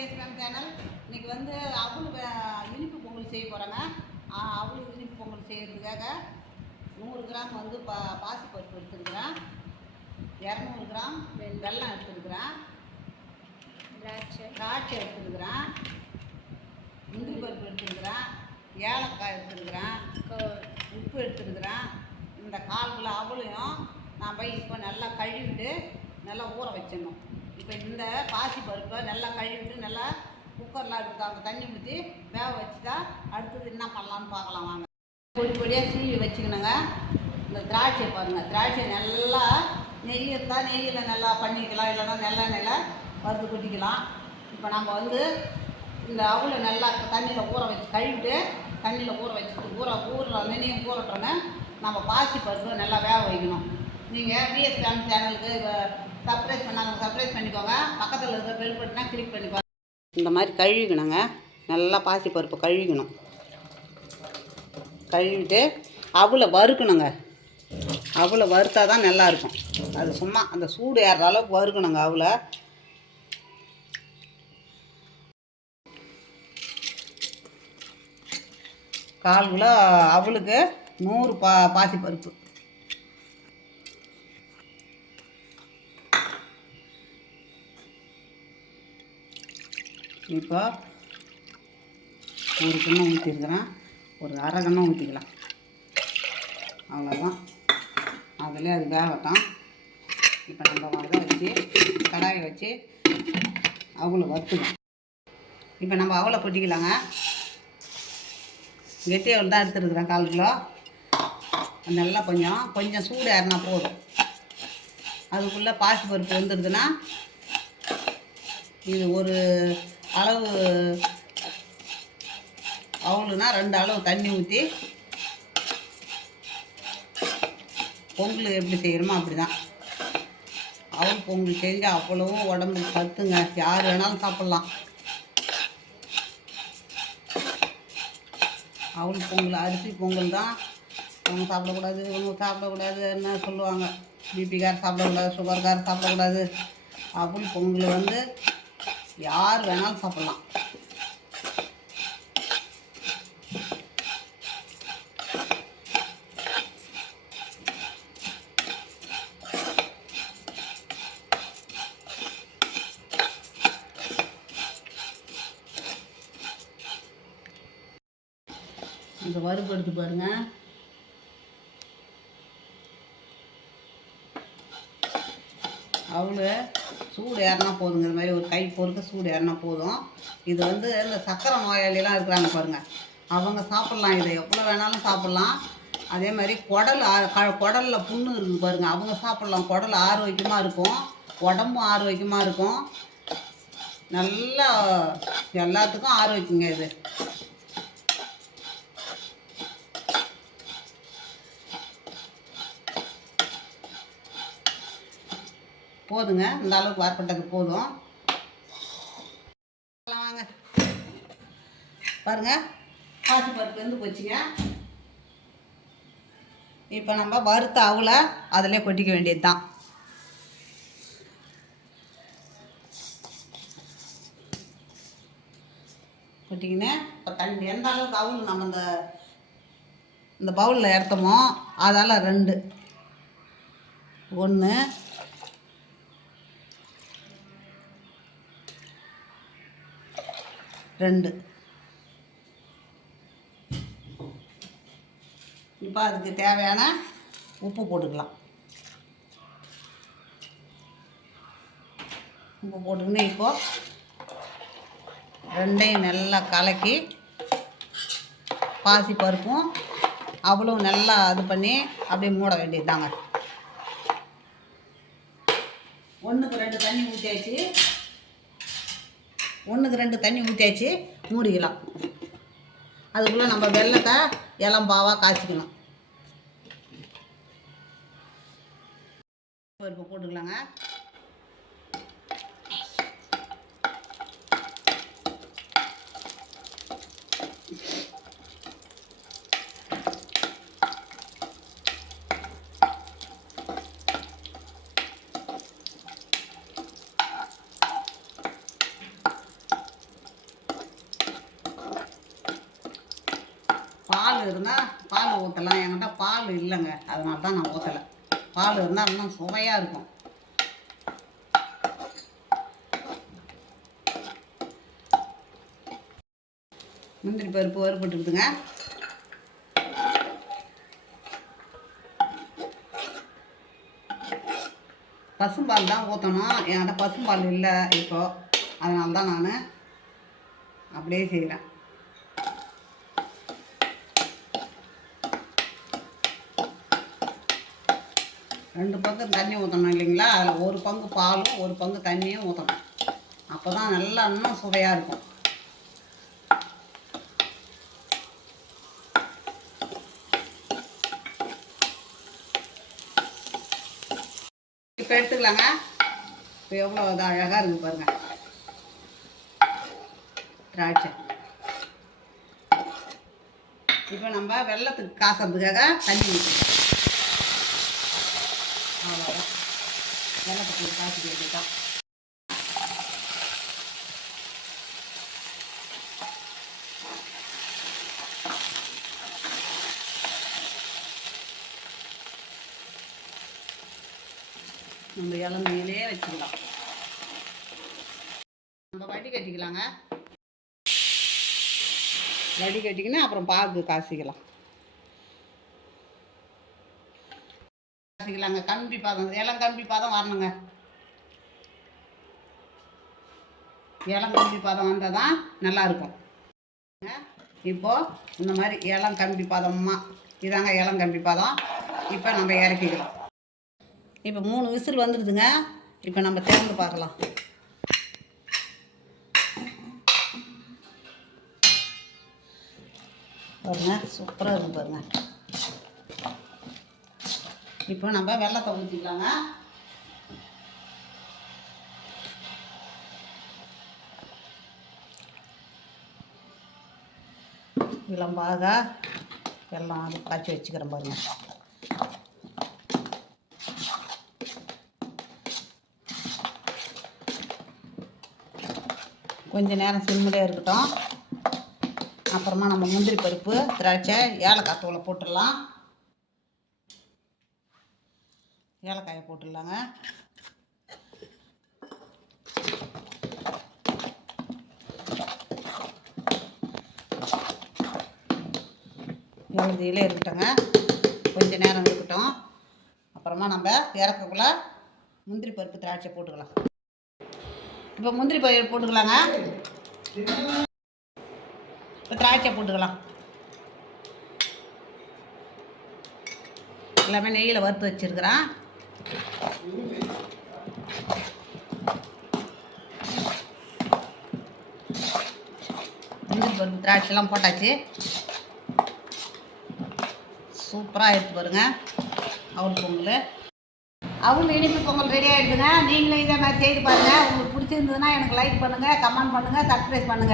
BSM channel. இன்றைக்கி வந்து அவள் இனிப்பு பொங்கல் செய்ய போகிறாங்க. அவள் இனிப்பு பொங்கல் செய்கிறதுக்காக 100 கிராம் வந்து பாசிப்பருப்பு எடுத்துருக்குறேன், 200 கிராம் வெல்லம் எடுத்துருக்குறேன், திராட்சை எடுத்துருக்குறேன், முந்திரி பருப்பு எடுத்துருக்குறேன், ஏலக்காய் எடுத்துருக்குறேன், உப்பு எடுத்துருக்குறேன். இந்த 1/4 கிலோ அவளையும் நாம் இப்போ நல்லா கழுவிட்டு நல்லா ஊற வச்சிடணும். இப்போ இந்த பாசி பருப்பை நல்லா கழுவிட்டு நல்லா குக்கரில் அதுக்கு அந்த தண்ணி ஊற்றி வேக வச்சுட்டா அடுத்தது என்ன பண்ணலான்னு பார்க்கலாம் வாங்க. பொடி பொடியாக சீவி வச்சுக்கணுங்க. இந்த திராட்சை பாருங்கள், திராட்சை நல்லா நெய் இருந்தால் நெய்யில் நல்லா பண்ணிக்கலாம், இல்லைன்னா நல்லெண்ணெயில் வறுத்து கொட்டிக்கலாம். இப்போ நம்ம வந்து இந்த அவளை நல்லா தண்ணியில் ஊற வச்சு கழுவிட்டு தண்ணியில் ஊற வச்சுட்டு ஊறுற நெய்யும் ஊறட்டோன்னு நம்ம பாசி பருப்பு நல்லா வேக வைக்கணும். நீங்கள் பிஎஸ்எம் சேனலுக்கு சப்ஸ்கிரைப் பண்ணாங்க, சப்ஸ்கிரைப் பண்ணிக்கோங்க. பக்கத்தில் இருக்கிற பெல் பட்டனை கிளிக் பண்ணிக்கோங்க. இந்த மாதிரி கழுவிக்கணுங்க, நல்லா பாசி பருப்பு கழுவிக்கணும். கழுவிட்டு அவளை வறுக்கணுங்க. அவளை வறுத்தா தான் நல்லாயிருக்கும். அது சும்மா அந்த சூடு ஏறுற அளவுக்கு வறுக்கணுங்க. அவளை கால் கிலோ அவளுக்கு 100 பாசி பருப்பு. இப்போ ஒரு கிண்ணம் ஊற்றிருக்கிறேன், ஒரு அரை கிண்ணம் ஊற்றிக்கலாம். அவ்வளோதான், அதிலே அது வேகட்டும். இப்போ நம்ம வடை வச்சு கடாயை வச்சு அவளை வறுத்துக்கலாம். இப்போ நம்ம அவளை கொட்டிக்கலாங்க. கெட்டி அவள் தான் எடுத்துருக்குறேன் 1/4 கிலோ. நல்லா கொஞ்சம் சூடு ஏறினா போதும். அதுக்குள்ளே பாசி பருப்பு வந்துடுதுன்னா இது ஒரு அளவு அவளுனா 2 அளவு தண்ணி ஊற்றி பொங்கல் எப்படி செய்கிறோமோ அப்படி தான். அவள் பொங்கல் செஞ்சால் அவ்வளவும் உடம்புக்கு சத்துங்க, யார் வேணாலும் சாப்பிட்லாம். அவள் பொங்கல் அரிசி பொங்கல் தான் அவங்க சாப்பிடக்கூடாது, இவங்க சாப்பிடக்கூடாதுன்னு சொல்லுவாங்க. பிபிக்கார் சாப்பிடக்கூடாது, சுகர்கார் சாப்பிடக்கூடாது. அவள் பொங்கல் வந்து யார் வேணாலும் சாப்பிட்லாம். இந்த வறுப்பு எடுத்து பாருங்கள். அவ்வளோ சூடு ஏறினா போதுங்க. இது மாதிரி ஒரு கை பொறுக்க சூடு ஏறினா போதும். இது வந்து இந்த சக்கரை நோயாளிலாம் இருக்கிறாங்க பாருங்கள், அவங்க சாப்பிட்லாம். இதை எவ்வளோ வேணாலும் சாப்பிட்லாம். அதே மாதிரி குடலில் புண்ணு இருக்குது பாருங்கள், அவங்க சாப்பிட்லாம். குடல் ஆரோக்கியமாக இருக்கும், உடம்பும் ஆரோக்கியமாக இருக்கும். நல்லா எல்லாத்துக்கும் ஆரோக்கியங்க இது. போதுங்க, இந்த அளவுக்கு வார்ப்பட்டது போதும். வாங்க பாருங்கள், பாசி பருப்பு வெந்து போச்சுங்க. இப்போ நம்ம வறுத்த அவளை அதில் கொட்டிக்க வேண்டியது தான். கொட்டிக்கின்னு இப்போ தண்ணி எந்த அளவுக்கு அவள் நம்ம இந்த பவுலில் எடுத்தோமோ அதால் 2 1 2. இப்போ அதுக்கு தேவையான உப்பு போட்டுக்கலாம். உப்பு போட்டுக்கின்னு இப்போது 2ஐயும் நல்லா கலக்கி பாசி பருப்பும் அவ்வளோ நல்லா இது பண்ணி அப்படியே மூட வேண்டியது தாங்க. 1க்கு 2 தண்ணி ஊற்றியாச்சு, 1க்கு 2 தண்ணி ஊற்றியாச்சு, மூடிக்கலாம். அதுக்குள்ளே நம்ம வெல்லத்தை இளம்பாவாக காய்ச்சிக்கணும். பருப்பு போட்டுக்கலாங்க. பால் இருந்தால் பால் ஊற்றலாம். என்கிட்ட பால் இல்லைங்க, அதனால தான் நான் ஊற்றலை. பால் இருந்தால் இன்னும் சுவையாக இருக்கும். முந்திரி பருப்பு வறுபட்டுருக்குதுங்க. பசும்பால் தான் ஊற்றணும். என்கிட்ட பசும்பால் இல்லை இப்போது, அதனால தான் நான் அப்படியே செய்கிறேன். ரெண்டு பங்கு தண்ணி ஊற்றணும் இல்லைங்களா? அதில் ஒரு பங்கு பாலும் ஒரு பங்கு தண்ணியும் ஊற்றணும். அப்போ தான் நல்லா இன்னும் சுவையாக இருக்கும். இப்போ எடுத்துக்கலாங்க. இப்போ எவ்வளோ அது அழகாக இருக்குது பாருங்கள் திராட்சை. இப்போ நம்ம வெள்ளத்துக்கு காசுறதுக்காக தண்ணி ஊற்றணும். அவ்வளோதான், வெள்ளத்துக்கு காசு வேண்டியதான். நம்ம இளமையிலே வச்சுக்கலாம். நம்ம வடி கட்டிக்கலாங்க. வடி கட்டிக்கினா அப்புறம் பாகு காசிக்கலாங்க. கம்பி பாதம், இளம் கம்பி பாதம் வரணுங்க. இளம் கம்பி பாதம் வந்தால் தான் நல்லாயிருக்கும். இப்போது இந்த மாதிரி இளம் கம்பி பாதமாக இதாங்க இளம் கம்பி பாதம். இப்போ நம்ம இறக்கிக்கலாம். இப்போ 3 விசில் வந்துடுதுங்க. இப்போ நம்ம திறந்து பார்க்கலாம். பாருங்க, சூப்பராக இருக்குது பாருங்க. இப்போ நம்ம வெள்ளத்தை ஊற்றிக்கலாங்க. இளம்பாக வெள்ளம் அது காய்ச்சி வச்சுக்கிறேன் பாருங்க. கொஞ்சம் நேரம் சிம்மிலே இருக்கட்டும். அப்புறமா நம்ம முந்திரி பருப்பு, திராட்சை, ஏலக்காய் தூளை போட்டுடலாம். ஏலக்காயை போட்டுடலாங்க. இதிலே இருக்கட்டுங்க, கொஞ்சம் நேரம் இருக்கட்டும். அப்புறமா நம்ம இறக்கக்குள்ள முந்திரி பருப்பு, திராட்சை போட்டுக்கலாம். இப்போ முந்திரி பருப்பு போட்டுக்கலாங்க. இப்போ திராட்சை போட்டுக்கலாம். எல்லாமே நெய்யில் வறுத்து வச்சுருக்கிறேன். முந்திரி பருப்பு, திராட்சைலாம் போட்டாச்சு. சூப்பராக எடுத்து பாருங்க. அவல் பொங்கல், அவல் இனிப்பு பொங்கல் ரெடி ஆகிடுதுங்க. நீங்களும் இதே மாதிரி செய்து பாருங்கள். உங்களுக்கு பிடிச்சிருந்ததுன்னா எனக்கு லைக் பண்ணுங்கள், கமெண்ட் பண்ணுங்கள், சப்ஸ்கிரைப் பண்ணுங்கள்.